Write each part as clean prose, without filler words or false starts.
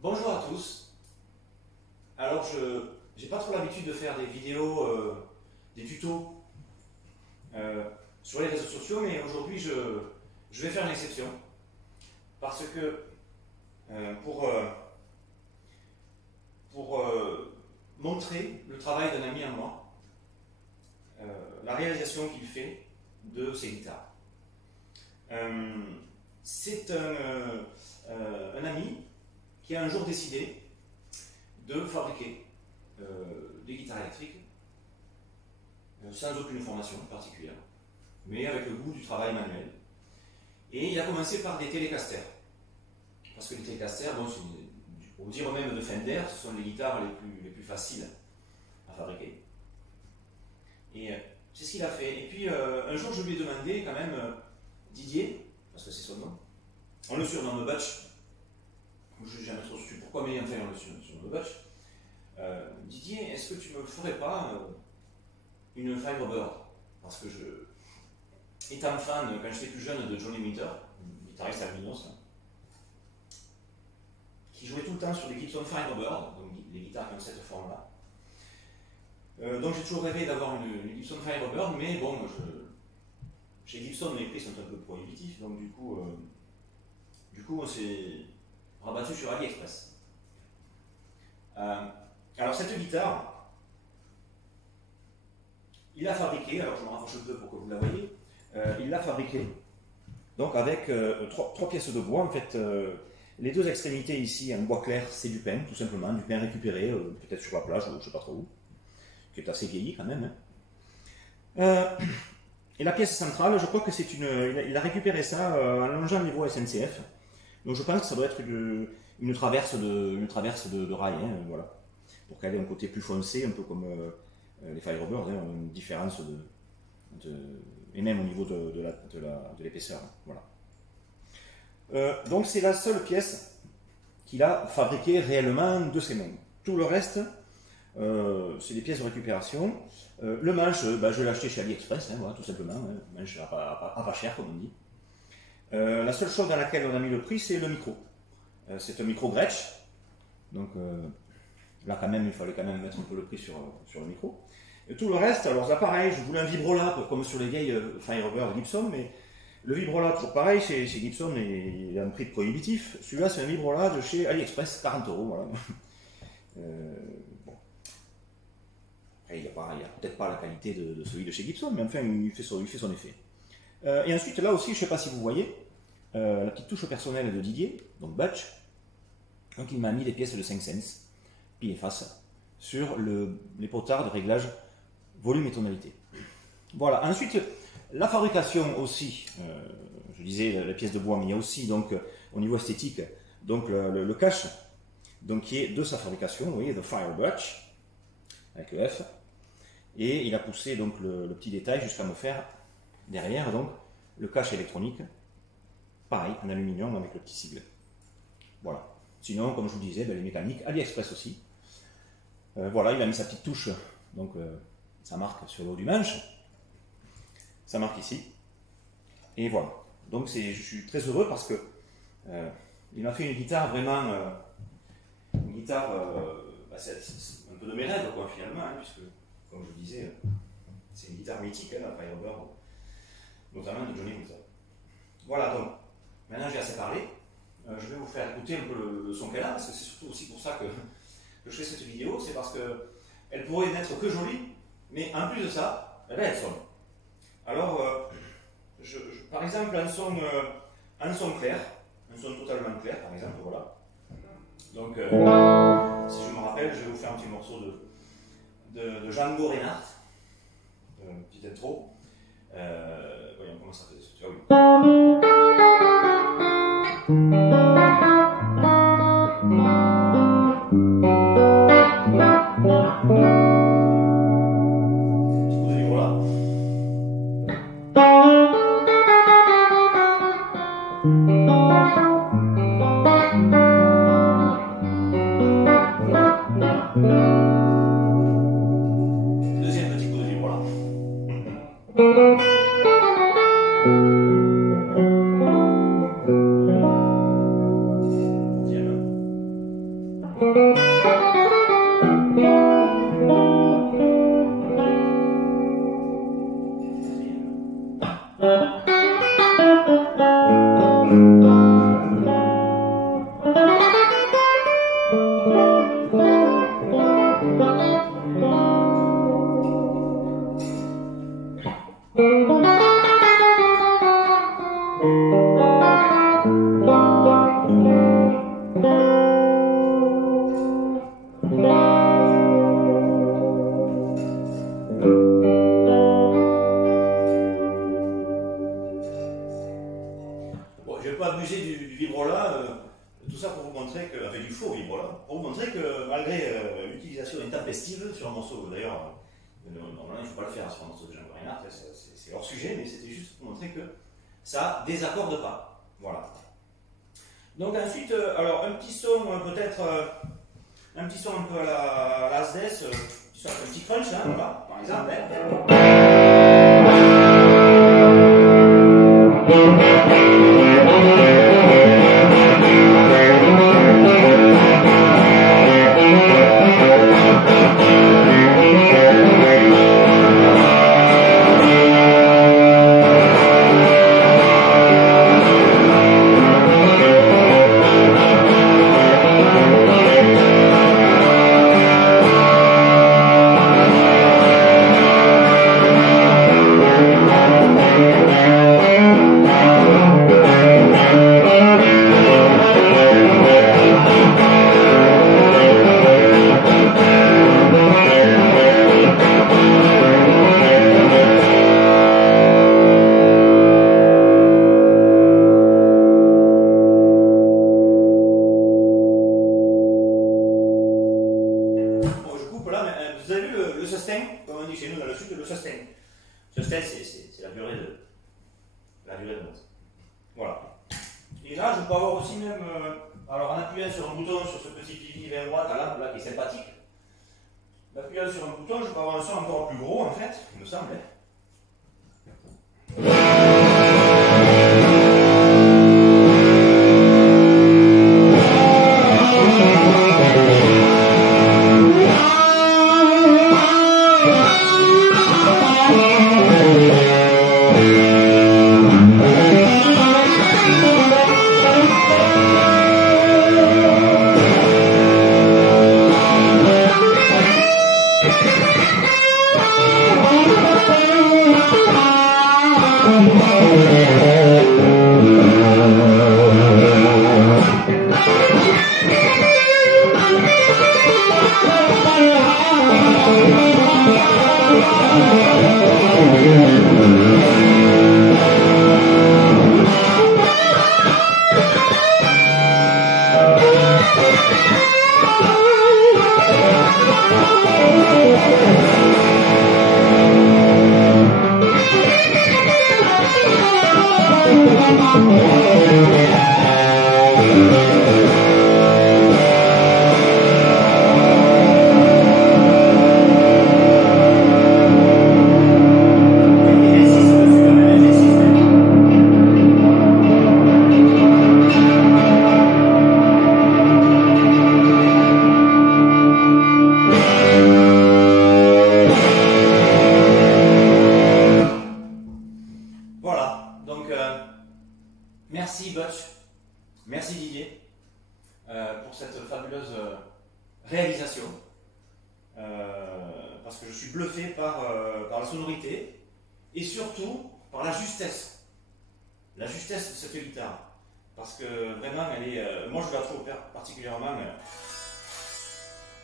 Bonjour à tous. Alors, je n'ai pas trop l'habitude de faire des vidéos, des tutos sur les réseaux sociaux, mais aujourd'hui, je vais faire une exception parce que pour montrer le travail d'un ami à moi, la réalisation qu'il fait de ses guitares. C'est un ami qui a un jour décidé de fabriquer des guitares électriques sans aucune formation particulière, mais avec le goût du travail manuel. Et il a commencé par des Telecaster. Parce que les Telecaster, bon, au dire même de Fender, ce sont les guitares les plus faciles à fabriquer. Et c'est ce qu'il a fait. Et puis un jour, je lui ai demandé quand même, Didier, parce que c'est son nom, on le surnomme Butch. Je n'ai jamais trop su pourquoi, mais enfin on le surnomme Butch. Didier, est-ce que tu me ferais pas une Firebird? Parce que étant fan, quand j'étais plus jeune, de Johnny Winter, guitariste albinos, qui jouait tout le temps sur des Gibson Firebird, donc les guitares qui ont cette forme-là. Donc j'ai toujours rêvé d'avoir une Gibson Firebird, mais bon, chez Gibson les prix sont un peu prohibitifs, donc du coup on s'est rabattu sur AliExpress. Alors cette guitare, il l'a fabriquée, alors je me rapproche un peu pour que vous la voyez, il l'a fabriquée donc avec trois pièces de bois. En fait, les deux extrémités ici en bois clair, c'est du pin, tout simplement, du pin récupéré, peut-être sur la plage, je ne sais pas trop où, qui est assez vieilli quand même. Et la pièce centrale, je crois que c'est il a récupéré ça en longeant le niveau SNCF. Donc je pense que ça doit être une traverse de rail, voilà, pour qu'elle ait un côté plus foncé, un peu comme les Firebird, une différence et même au niveau de l'épaisseur, voilà. Donc c'est la seule pièce qu'il a fabriquée réellement de ses mains. Tout le reste, c'est des pièces de récupération. Le manche, je l'ai acheté chez AliExpress, voilà, tout simplement, manche à pas cher comme on dit. La seule chose dans laquelle on a mis le prix, c'est le micro. C'est un micro Gretsch, donc là quand même il fallait quand même mettre un peu le prix sur le micro. Et tout le reste, alors là pareil, je voulais un Vibrolab comme sur les vieilles Firebird Gibson, mais le Vibrolab toujours pareil, chez Gibson il a un prix prohibitif. Celui-là c'est un Vibrolab de chez AliExpress, 40 €, voilà. Bon. Après, il n'a peut-être pas la qualité de celui de chez Gibson, mais enfin il fait son effet. Et ensuite là aussi, je ne sais pas si vous voyez, la petite touche personnelle de Didier, donc Butch, donc il m'a mis des pièces de 5 cents, pile et face, sur les potards de réglage volume et tonalité. Voilà, ensuite la fabrication aussi, je disais la pièce de bois, mais il y a aussi donc au niveau esthétique, donc le cache, donc qui est de sa fabrication, vous voyez, The Fire Butch, avec le F, et il a poussé donc le petit détail jusqu'à me faire derrière donc le cache électronique, pareil, en aluminium avec le petit sigle. Voilà. Sinon, comme je vous disais, les mécaniques, AliExpress aussi. Voilà, il a mis sa petite touche, donc sa marque sur le haut du manche, sa marque ici. Et voilà. Donc je suis très heureux parce que il m'a fait une guitare vraiment, une guitare, c'est un peu de mes rêves quoi finalement, puisque comme je vous disais, c'est une guitare mythique, la Firebird, notamment de Johnny Winter. Voilà, donc maintenant j'ai assez parlé. Je vais vous faire écouter un peu le son qu'elle a, parce que c'est surtout aussi pour ça que je fais cette vidéo, c'est parce qu'elle pourrait n'être que jolie, mais en plus de ça, elle sonne. Alors, par exemple, un son clair, un son totalement clair, par exemple, voilà. Donc, si je me rappelle, je vais vous faire un petit morceau de Django Reinhardt, une petite intro. Voyons comment ça fait. Ah oui. Deuxième petit coup de vibro là. C'est hors sujet, mais c'était juste pour montrer que ça désaccorde pas. Voilà. Donc ensuite, alors un petit son peut-être, un petit son un peu à la Asdes, un petit crunch, hein, voilà, par exemple.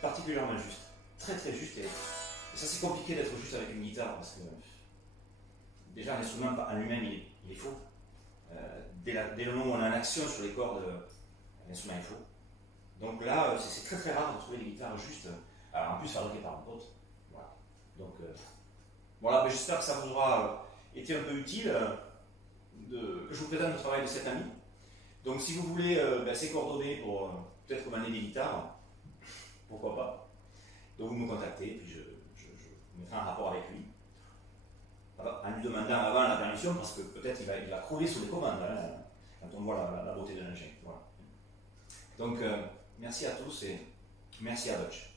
Particulièrement juste, très très juste, et ça c'est compliqué d'être juste avec une guitare parce que déjà l'instrument en lui-même il est faux. Dès le moment où on a une action sur les cordes, l'instrument est faux. Donc là c'est très très rare de trouver des guitares justes, en plus fabriquées par un pote. Voilà. Donc voilà, j'espère que ça vous aura été un peu utile, que je vous présente le travail de cet ami. Donc si vous voulez ces coordonnées pour peut-être commander des guitares, pourquoi pas. Donc vous me contactez, puis je mettrai un rapport avec lui. En lui demandant avant la permission, parce que peut-être il va crouler sous les commandes, quand on voit la beauté de l'engin. Voilà. Donc merci à tous et Merci à Butch.